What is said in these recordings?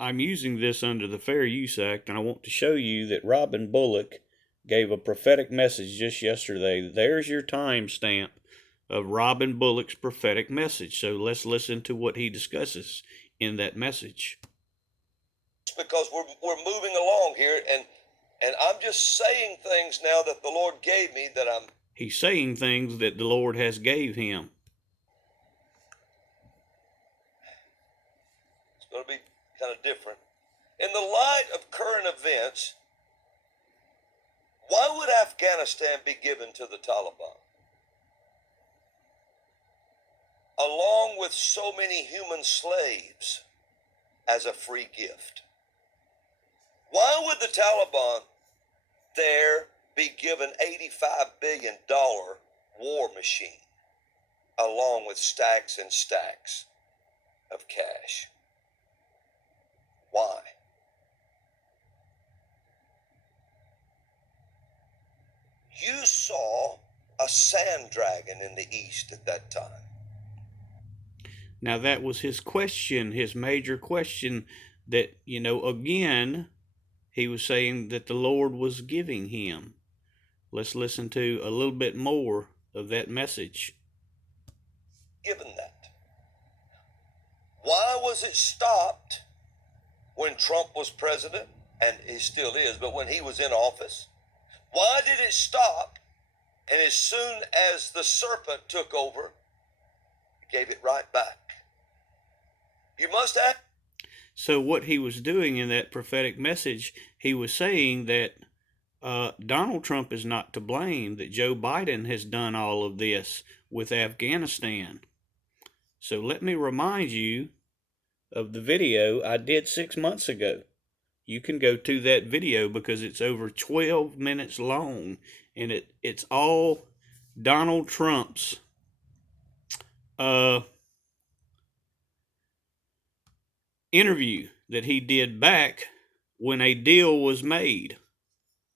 I'm using this under the Fair Use Act, and I want to show you that Robin Bullock gave a prophetic message just yesterday. There's your timestamp of Robin Bullock's prophetic message. So let's listen to what he discusses in that message. Because we're moving along here, and I'm just saying things now that the Lord gave me that He's saying things that the Lord has gave him. It's going to be kind of different. In the light of current events, why would Afghanistan be given to the Taliban? Along with so many human slaves as a free gift. Why would the Taliban there be given $85 billion war machine along with stacks and stacks of cash? Why? You saw a sand dragon in the east at that time. Now that was his question, his major question that, again, he was saying that the Lord was giving him. Let's listen to a little bit more of that message. Given that. Why was it stopped when Trump was president, and he still is, but when he was in office? Why did it stop? And as soon as the serpent took over, he gave it right back. You must have. So what he was doing in that prophetic message, he was saying that Donald Trump is not to blame, that Joe Biden has done all of this with Afghanistan. So let me remind you of the video I did 6 months ago. You can go to that video because it's over 12 minutes long, and it's all Donald Trump's interview that he did back when a deal was made.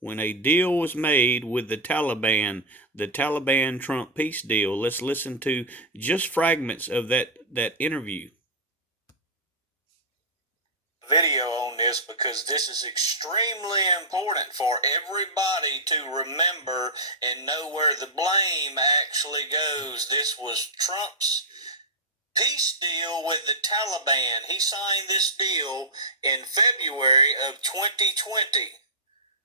When a deal was made with the Taliban Trump peace deal. Let's listen to just fragments of that interview. Video on this because this is extremely important for everybody to remember and know where the blame actually goes. This was Trump's peace deal with the Taliban. He signed this deal in February of 2020.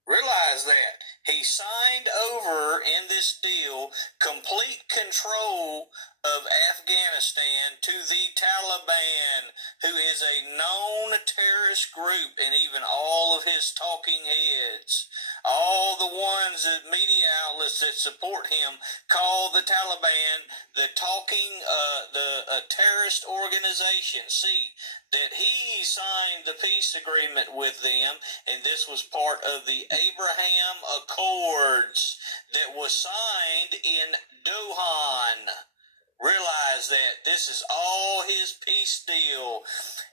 Realize that. He signed over in this deal complete control of Afghanistan to the Taliban, who is a known terrorist group, and even all of his talking heads, all the ones that media outlets that support him call the Taliban the terrorist organization. See that he signed the peace agreement with them, and this was part of the Abraham Accords that was signed in Doha. Realize that this is all his peace deal,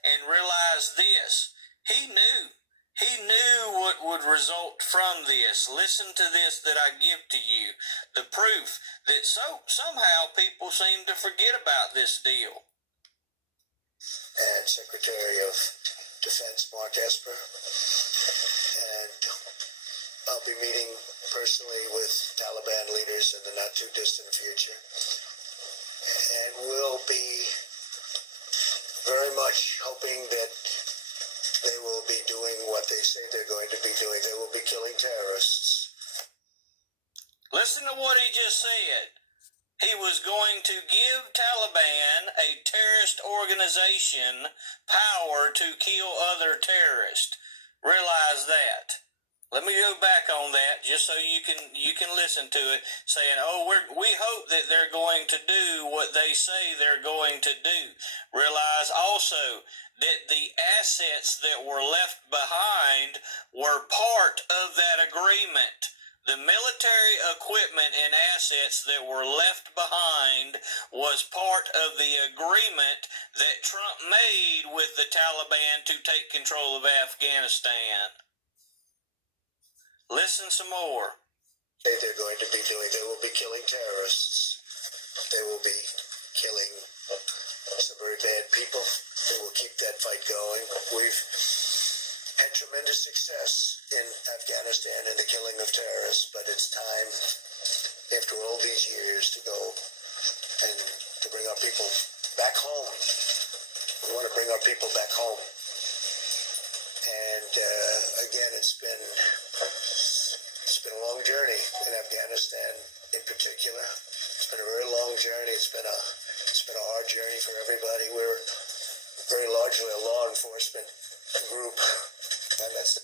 and realize this. He knew what would result from this. Listen to this that I give to you. The proof that somehow people seem to forget about this deal. And Secretary of Defense Mark Esper, and I'll be meeting personally with Taliban leaders in the not too distant future, and we'll be very much hoping that they will be doing what they say they're going to be doing. They will be killing terrorists. Listen to what he just said. He was going to give Taliban, a terrorist organization, power to kill other terrorists. Realize that. Let me go back on that just so you can listen to it, saying, we hope that they're going to do what they say they're going to do. Realize also that the assets that were left behind were part of that agreement. The military equipment and assets that were left behind was part of the agreement that Trump made with the Taliban to take control of Afghanistan. Listen some more. They're going to be doing. They will be killing terrorists. They will be killing some very bad people. They will keep that fight going. We've had tremendous success in Afghanistan in the killing of terrorists, but it's time, after all these years, to go and to bring our people back home. We want to bring our people back home. And again, it's been a long journey in Afghanistan in particular. It's been a very long journey. It's been a hard journey for everybody. We're very largely a law enforcement group, and that's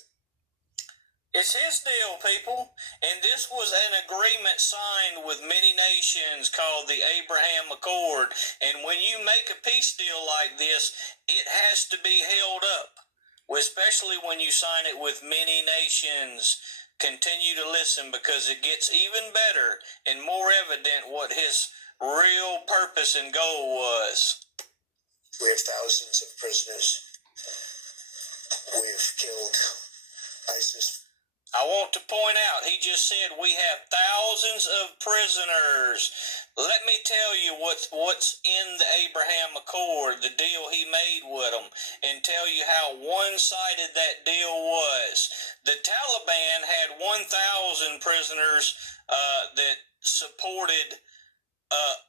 It's his deal, people, and this was an agreement signed with many nations called the Abraham Accord, and when you make a peace deal like this, it has to be held up, especially when you sign it with many nations. Continue to listen, because it gets even better and more evident what his real purpose and goal was. we have thousands of prisoners. We've killed ISIS. I want to point out, he just said we have thousands of prisoners. Let me tell you what's in the Abraham Accord, the deal he made with them, and tell you how one-sided that deal was. The Taliban had 1,000 prisoners that supported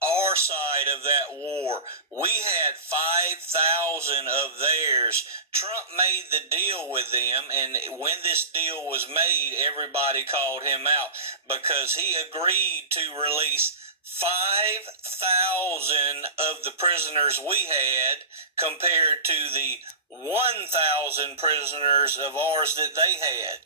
our side of that war. We had 5,000 of theirs. Trump made the deal with them, and when this deal was made, everybody called him out because he agreed to release 5,000 of the prisoners we had compared to the 1,000 prisoners of ours that they had.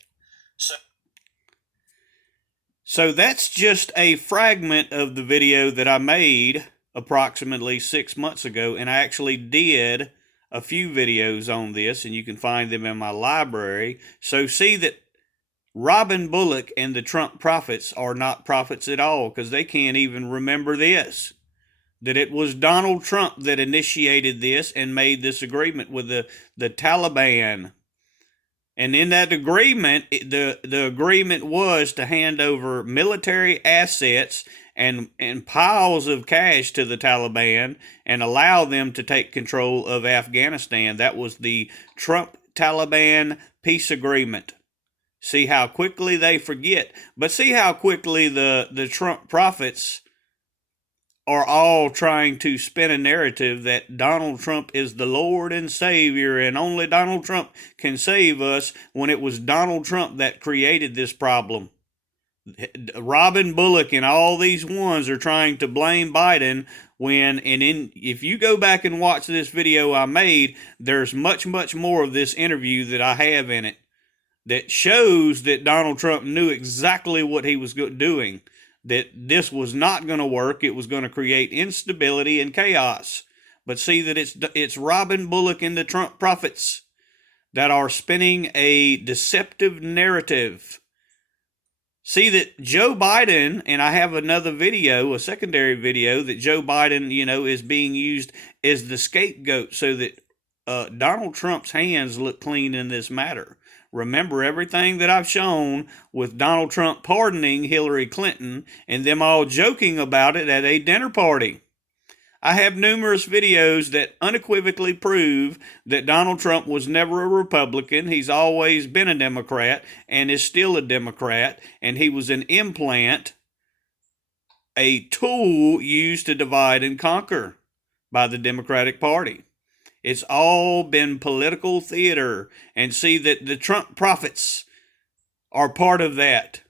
So that's just a fragment of the video that I made approximately 6 months ago, and I actually did a few videos on this, and you can find them in my library. So see that Robin Bullock and the Trump prophets are not prophets at all, because they can't even remember this. That it was Donald Trump that initiated this and made this agreement with the Taliban. And in that agreement, the agreement was to hand over military assets and piles of cash to the Taliban and allow them to take control of Afghanistan. That was the Trump-Taliban peace agreement. See how quickly they forget. But see how quickly the Trump prophets are all trying to spin a narrative that Donald Trump is the Lord and Savior and only Donald Trump can save us, when it was Donald Trump that created this problem. Robin Bullock and all these ones are trying to blame Biden if you go back and watch this video I made, there's much, much more of this interview that I have in it that shows that Donald Trump knew exactly what he was doing. That this was not going to work. It was going to create instability and chaos. But see that it's Robin Bullock and the Trump prophets that are spinning a deceptive narrative. See that Joe Biden, and I have another video, a secondary video, that Joe Biden, is being used as the scapegoat so that Donald Trump's hands look clean in this matter. Remember everything that I've shown with Donald Trump pardoning Hillary Clinton and them all joking about it at a dinner party. I have numerous videos that unequivocally prove that Donald Trump was never a Republican. He's always been a Democrat and is still a Democrat, and he was an implant, a tool used to divide and conquer by the Democratic Party. It's all been political theater, and see that the Trump prophets are part of that.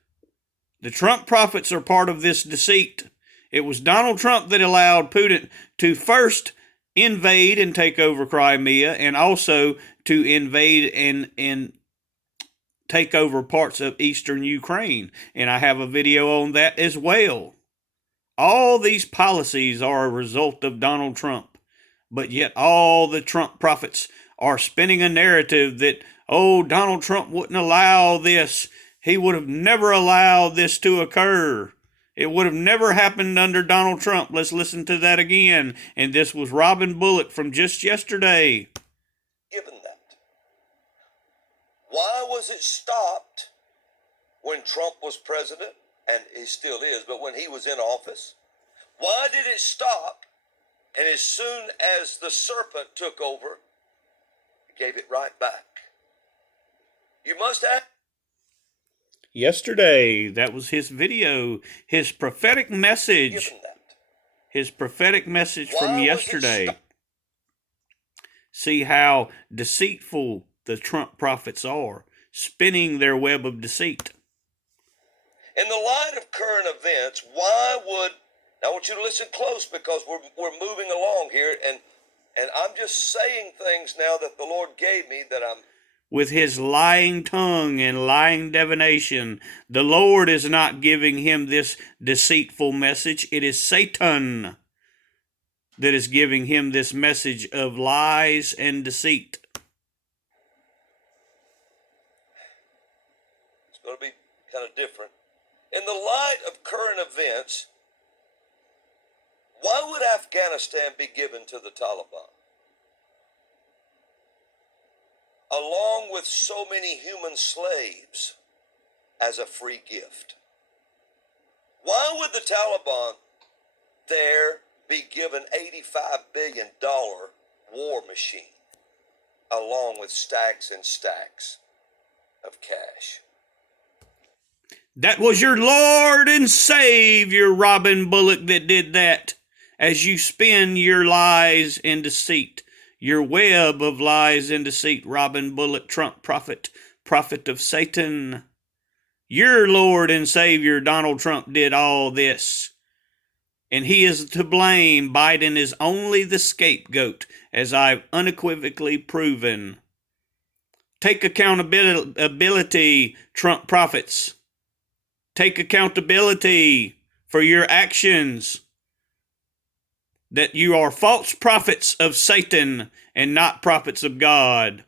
The Trump prophets are part of this deceit. It was Donald Trump that allowed Putin to first invade and take over Crimea, and also to invade and take over parts of eastern Ukraine. And I have a video on that as well. All these policies are a result of Donald Trump. But yet all the Trump prophets are spinning a narrative that, Donald Trump wouldn't allow this. He would have never allowed this to occur. It would have never happened under Donald Trump. Let's listen to that again. And this was Robin Bullock from just yesterday. Given that. Why was it stopped when Trump was president, and he still is, but when he was in office? Why did it stop? And as soon as the serpent took over, he gave it right back. You must ask. Yesterday, that was his video, his prophetic message. Given that. His prophetic message Why from was it yesterday. See how deceitful the Trump prophets are, spinning their web of deceit. In the light of current events, why would, now I want you to listen close because we're moving along here, and I'm just saying things now that the Lord gave me that I'm. With his lying tongue and lying divination, the Lord is not giving him this deceitful message. It is Satan that is giving him this message of lies and deceit. It's going to be kind of different. In the light of current events, why would Afghanistan be given to the Taliban? Along with so many human slaves as a free gift. Why would the Taliban there be given $85 billion war machine along with stacks and stacks of cash? That was your Lord and Savior, Robin Bullock, that did that. As you spin your lies and deceit, your web of lies and deceit, Robin Bullock, Trump prophet, prophet of Satan. Your Lord and Savior, Donald Trump, did all this. And he is to blame. Biden is only the scapegoat, as I've unequivocally proven. Take accountability, Trump prophets. Take accountability for your actions. That you are false prophets of Satan and not prophets of God.